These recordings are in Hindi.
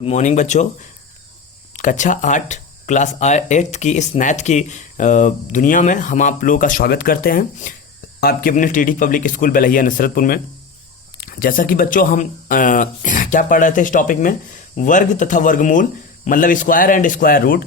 गुड मॉर्निंग बच्चों। कक्षा 8 क्लास 8 की इस मैथ की दुनिया में हम आप लोगों का स्वागत करते हैं आपके अपने टीडी पब्लिक स्कूल बलहिया नसरतपुर में। जैसा कि बच्चों हम क्या पढ़ रहे थे इस टॉपिक में, वर्ग तथा वर्गमूल, मतलब स्क्वायर एंड स्क्वायर रूट।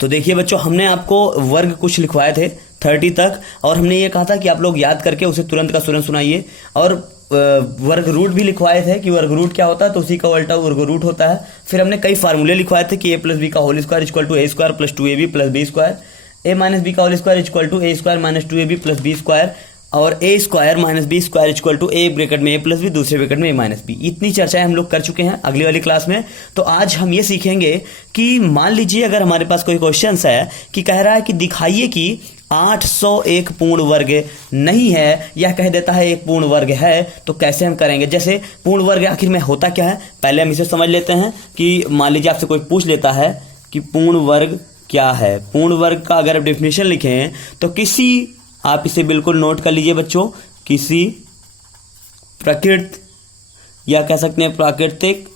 तो देखिए बच्चों, हमने आपको वर्ग कुछ लिखवाए थे 30 तक, और हमने ये कहा था कि आप लोग याद करके उसे तुरंत का तुरंत सुनाइए। और वर्ग रूट भी लिखवाए थे कि वर्ग रूट क्या होता है, तो उसी का उल्टा वर्ग रूट होता है। फिर हमने कई फार्मूले लिखवाए थे कि a प्लस बी का whole square equal to a square plus 2ab plus b square, a minus b का whole square equal to a square minus 2ab plus b square, और a square minus b square equal to a bracket में ए प्लस बी, दूसरे ब्रैकेट में ए माइनस बी। इतनी चर्चाएं हम लोग कर चुके हैं अगली वाली क्लास में। तो आज हम ये सीखेंगे कि मान लीजिए अगर हमारे पास कोई क्वेश्चन है कि कह रहा है कि दिखाइए कि 801 पूर्ण वर्ग नहीं है, या कह देता है एक पूर्ण वर्ग है, तो कैसे हम करेंगे। जैसे पूर्ण वर्ग आखिर में होता क्या है, पहले हम इसे समझ लेते हैं कि मान लीजिए आपसे कोई पूछ लेता है कि पूर्ण वर्ग क्या है। पूर्ण वर्ग का अगर आप डेफिनेशन लिखें तो किसी, आप इसे बिल्कुल नोट कर लीजिए बच्चों, किसी प्रकृत या कह सकते हैं प्राकृतिक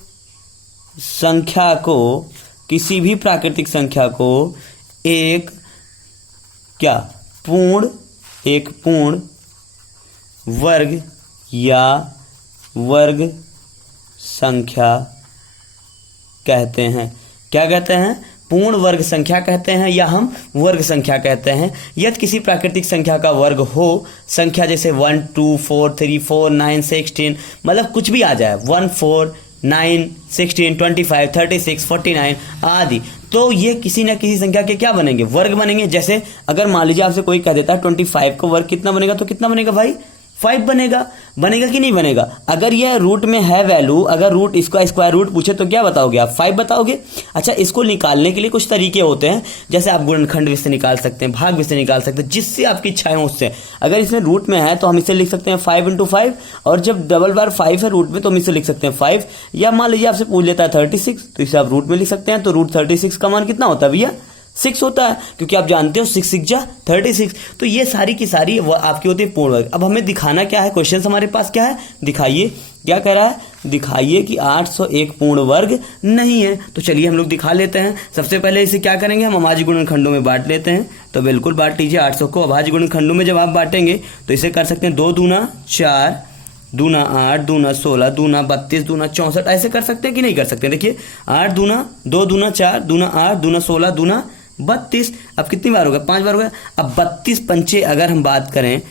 संख्या को, किसी भी प्राकृतिक संख्या को एक पूर्ण वर्ग या वर्ग संख्या कहते हैं। क्या कहते हैं? पूर्ण वर्ग संख्या कहते हैं, या हम वर्ग संख्या कहते हैं। यदि किसी प्राकृतिक संख्या का वर्ग हो, संख्या जैसे 1 2 4 3 4 9 16, मतलब कुछ भी आ जाए, 1 4 9 16 25 36 49 आदि, तो ये किसी न किसी संख्या के क्या बनेंगे? वर्ग बनेंगे। जैसे अगर मान लीजिए आपसे कोई कह देता है 25 का वर्ग कितना बनेगा, तो कितना बनेगा भाई? 5 बनेगा। बनेगा कि नहीं बनेगा? अगर यह रूट में है वैल्यू, अगर रूट इसका स्क्वायर रूट पूछे तो क्या बताओगे आप? 5 बताओगे। अच्छा, इसको निकालने के लिए कुछ तरीके होते हैं, जैसे आप गुणनखंड भी से निकाल सकते हैं, भाग भी से निकाल सकते हैं, जिससे आपकी इच्छा हो उससे। अगर इसमें रूट में है तो हम इसे लिख सकते हैं 5 × 5, और जब डबल बार 5 है रूट में तो हम इसे लिख सकते हैं 5। या मान लीजिए आपसे पूछ लेता है 36, तो इसे आप रूट में लिख सकते हैं। तो रूट 36 का मान कितना होता है भैया? 6 होता है, क्योंकि आप जानते हो 6 6 जा 36। तो ये सारी की सारी आपकी होती है पूर्ण वर्ग। अब हमें दिखाना क्या है, क्वेश्चन हमारे पास क्या है, दिखाइए। क्या कह रहा है? दिखाइए कि 801 पूर्ण वर्ग नहीं है। तो चलिए हम लोग दिखा लेते हैं। सबसे पहले इसे क्या करेंगे, हम अभाज्य गुणनखंडों में बांट लेते हैं। तो बिल्कुल बांट लीजिए 800 को अभाज्य गुणनखंडों में। जब आप बांटेंगे तो इसे कर सकते हैं 2 दूना 4, दूना 8, दूना 16, दूना 32, दूना 64, ऐसे कर सकते हैं कि नहीं कर सकते? देखिए 8 दूना 2 दूना 4, दूना 8, दूना 16, दूना 32। अब कितनी बार होगा? 5 बार होगा। अब 32 पंचे अगर हम बात करें,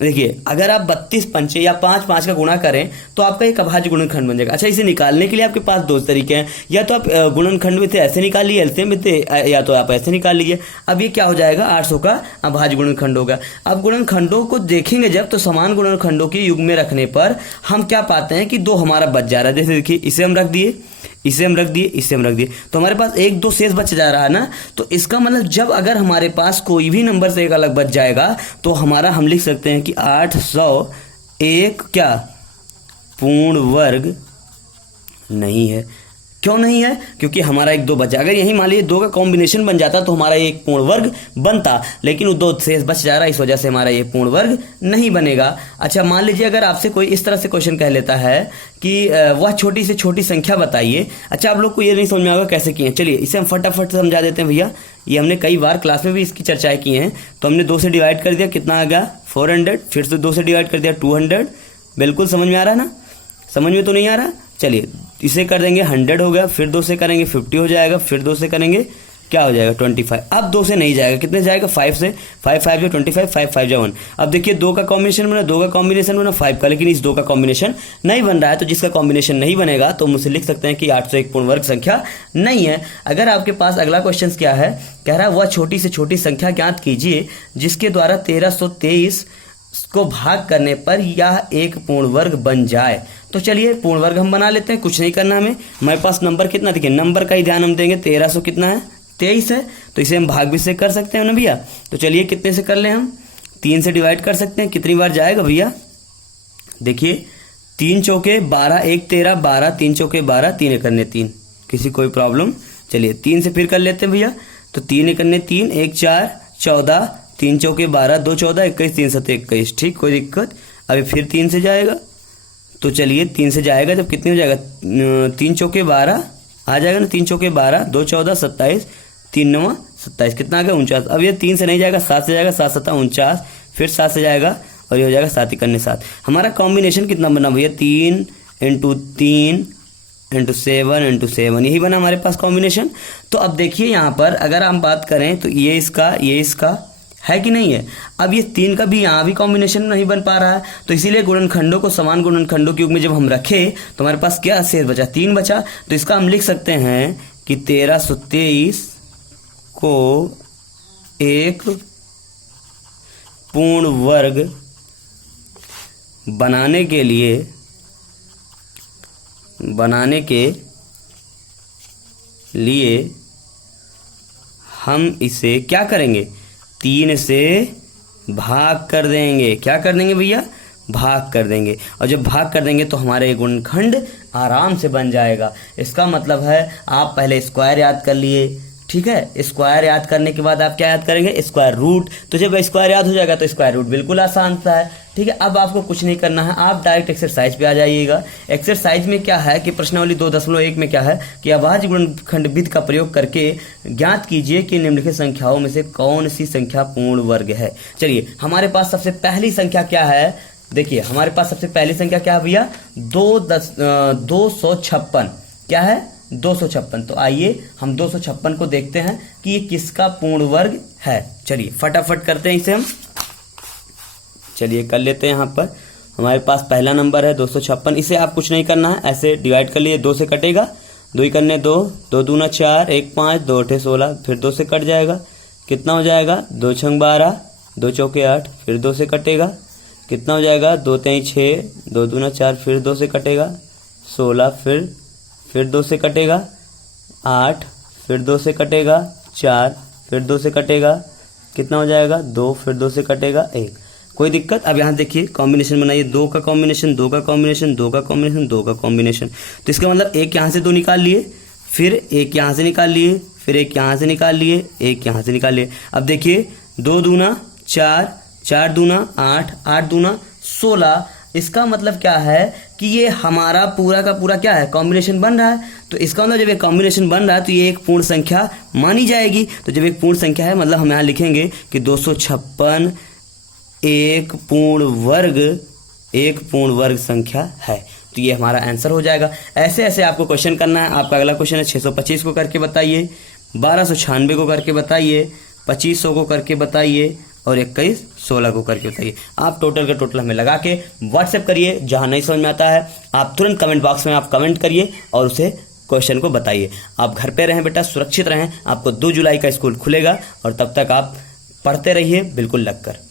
देखिए अगर आप 32 पंचे या 5 5 का गुणा करें तो आपका एक अभाज्य गुणनखंड बन जाएगा। अच्छा, इसे निकालने के लिए आपके पास दो तरीके हैं, या तो आप गुणनखंड में थे ऐसे निकाल लीजिए, एलसीएम में थे, या तो आप ऐसे निकाल लीजिए। अब ये क्या हो जाएगा? 800 का अभाज्य गुणनखंड होगा। अब गुणनखंडों को देखेंगे जब, तो समान गुणनखंडों के युग में रखने पर हम क्या पाते हैं कि 2 हमारा बच जा रहा है। जैसे देखिए इसे हम रख दिए, इसे हम रख दिए, इसे हम रख दिए, तो हमारे पास 1 2 शेष बच जा रहा है ना। तो इसका मतलब जब अगर हमारे पास कोई भी नंबर से एक अलग बच जाएगा तो हमारा, हम लिख सकते हैं कि 801 क्या पूर्ण वर्ग नहीं है। क्यों नहीं है? क्योंकि हमारा 1 2 बचा। अगर यही मान लीजिए 2 का कॉम्बिनेशन बन जाता तो हमारा एक पूर्ण वर्ग बनता, लेकिन वो 2 शेष बच जा रहा है, इस वजह से हमारा ये पूर्ण वर्ग नहीं बनेगा। अच्छा, मान लीजिए अगर आपसे कोई इस तरह से क्वेश्चन कह लेता है कि वह छोटी से छोटी संख्या बताइए। अच्छा, आप लोग को ये नहीं समझ में आएगा कैसे किए। चलिए इसे हम फटाफट समझा देते हैं भैया। ये हमने कई बार क्लास में भी इसकी चर्चाएं की हैं। तो हमने 2 से डिवाइड कर दिया, कितना आ गया? 400। फिर से 2 से डिवाइड कर दिया, 200। बिल्कुल समझ में आ रहा है ना? समझ में तो नहीं आ रहा? चलिए इसे कर देंगे 100 हो गया, फिर 2 से करेंगे 50 हो जाएगा, फिर 2 से करेंगे क्या हो जाएगा? 25। अब 2 से नहीं जाएगा, कितने जाएगा? 5 से। 5 5 जो 25, 5 5 जो 1। अब देखिए 2 का कॉम्बिनेशन बना, 2 का कॉम्बिनेशन बना 5 का, लेकिन इस 2 का कॉम्बिनेशन नहीं बन रहा है। तो जिसका कॉम्बिनेशन नहीं बनेगा तो हम उसे लिख सकते हैं कि 801 पूर्ण वर्ग संख्या नहीं है। अगर आपके पास अगला क्वेश्चन क्या है, कह रहा है वह छोटी से छोटी संख्या ज्ञात कीजिए जिसके द्वारा 1323 को भाग करने पर यह एक पूर्ण वर्ग बन जाए। तो चलिए पूर्ण वर्ग हम बना लेते हैं, कुछ नहीं करना हमें। हमारे पास नंबर कितना, देखिए नंबर का ही ध्यान हम देंगे। 1300 कितना है? 23 है, तो इसे हम भाग भी से कर सकते हैं ना भैया। तो चलिए कितने से कर लें हम? 3 से डिवाइड कर सकते हैं। कितनी बार जाएगा भैया? देखिए 3 चौके 12, 1 13, 12, 3 चौके 12, 3 एकन्ने 3। किसी कोई प्रॉब्लम? चलिए 3 से फिर कर लेते हैं भैया। तो 3 एकन्ने 3, 1 4 14, 3 चौके 12, 2 14, 21, 3 7 21। ठीक, कोई दिक्कत? अभी फिर 3 से जाएगा। तो चलिए 3 से जाएगा जब कितनी हो जाएगा? 3 चौके 12, आ जाएगा ना, 3 चौके 12, 2 14 27, 3 9 27, कितना आ गया 49। अब ये 3 से नहीं जाएगा, 7 से जाएगा, 7 7 49, फिर 7 से जाएगा और ये हो जाएगा 7 1 7। हमारा कॉम्बिनेशन कितना बना भैया, 3 × 3 × 7 × 7, यही बना हमारे पास कॉम्बिनेशन। तो अब देखिए यहाँ पर अगर हम बात करें तो ये इसका है कि नहीं है। अब ये 3 का भी यहाँ भी कॉम्बिनेशन नहीं बन पा रहा है, तो इसीलिए गुणनखंडों को समान गुणनखंडों के युग में जब हम रखे तो हमारे पास क्या शेष बचा, 3 बचा। तो इसका हम लिख सकते हैं कि 1323 को एक पूर्ण वर्ग बनाने के लिए हम इसे क्या करेंगे, 3 से भाग कर देंगे। क्या कर देंगे भैया, भाग कर देंगे। और जब भाग कर देंगे तो हमारे गुणनखंड आराम से बन जाएगा। इसका मतलब है आप पहले स्क्वायर याद कर लिए, ठीक है। स्क्वायर याद करने के बाद आप क्या याद करेंगे, स्क्वायर रूट। तो जब स्क्वायर याद हो जाएगा तो स्क्वायर रूट बिल्कुल आसान सा है, ठीक है। अब आपको कुछ नहीं करना है, आप डायरेक्ट एक्सरसाइज पे आ जाइएगा। एक्सरसाइज में क्या है कि प्रश्नावली 2.1 में क्या है कि अभाज्य गुणनखंड विधि का प्रयोग करके ज्ञात कीजिए कि निम्नलिखित संख्याओं में से कौन सी संख्या पूर्ण वर्ग है। चलिए, हमारे पास सबसे पहली संख्या क्या है, देखिए हमारे पास सबसे पहली संख्या क्या है भैया, 256। क्या है, 256। तो आइए हम 256 को देखते हैं कि ये किसका पूर्ण वर्ग है। चलिए फटाफट करते हैं इसे हम, चलिए कर लेते हैं। यहाँ पर हमारे पास पहला नंबर है 256। इसे आप कुछ नहीं करना है, ऐसे डिवाइड कर लिए, 2 से कटेगा, 2 ही करने 2, 2 दूना 4, 1 5, 2 8 16, फिर 2 से कट जाएगा, कितना हो जाएगा, 2 6 12, 2 चौके 8, फिर 2 से कटेगा, कितना हो जाएगा, 2 3 6, 2 दूना 4, फिर 2 से कटेगा, 16, फिर 2 से कटेगा, 8, फिर 2 से कटेगा, 4, फिर 2 से कटेगा, कितना हो जाएगा, 2, फिर 2 से कटेगा 1। कोई दिक्कत। अब यहाँ देखिए कॉम्बिनेशन बनाइए, 2 का कॉम्बिनेशन, 2 का कॉम्बिनेशन, 2 का कॉम्बिनेशन, 2 का कॉम्बिनेशन। तो इसका मतलब एक यहाँ से 2 निकाल लिए, फिर एक यहाँ से निकाल लिए, फिर एक यहाँ से निकाल लिए, एक यहाँ से निकाल लिए। अब देखिए 2 दूना 4, 4 दूना 8, 8 दूना 16। इसका मतलब क्या है कि ये हमारा पूरा का पूरा क्या है, कॉम्बिनेशन बन रहा है। तो इसका मतलब जब ये कॉम्बिनेशन बन रहा है तो ये एक पूर्ण संख्या मानी जाएगी। तो जब एक पूर्ण संख्या है मतलब हम यहाँ लिखेंगे कि 256 एक पूर्ण वर्ग संख्या है। तो ये हमारा आंसर हो जाएगा। ऐसे ऐसे आपको क्वेश्चन करना है। आपका अगला क्वेश्चन है 625 को करके बताइए, 1296 को करके बताइए, 2500 को करके बताइए और 2116 को करके बताइए। आप टोटल का टोटल हमें लगा के व्हाट्सएप करिए। जहां नहीं समझ में आता है आप तुरंत कमेंट बॉक्स में आप कमेंट करिए और उसे क्वेश्चन को बताइए। आप घर पे रहें बेटा, सुरक्षित रहें। आपको 2 जुलाई का स्कूल खुलेगा और तब तक आप पढ़ते रहिए बिल्कुल लगकर।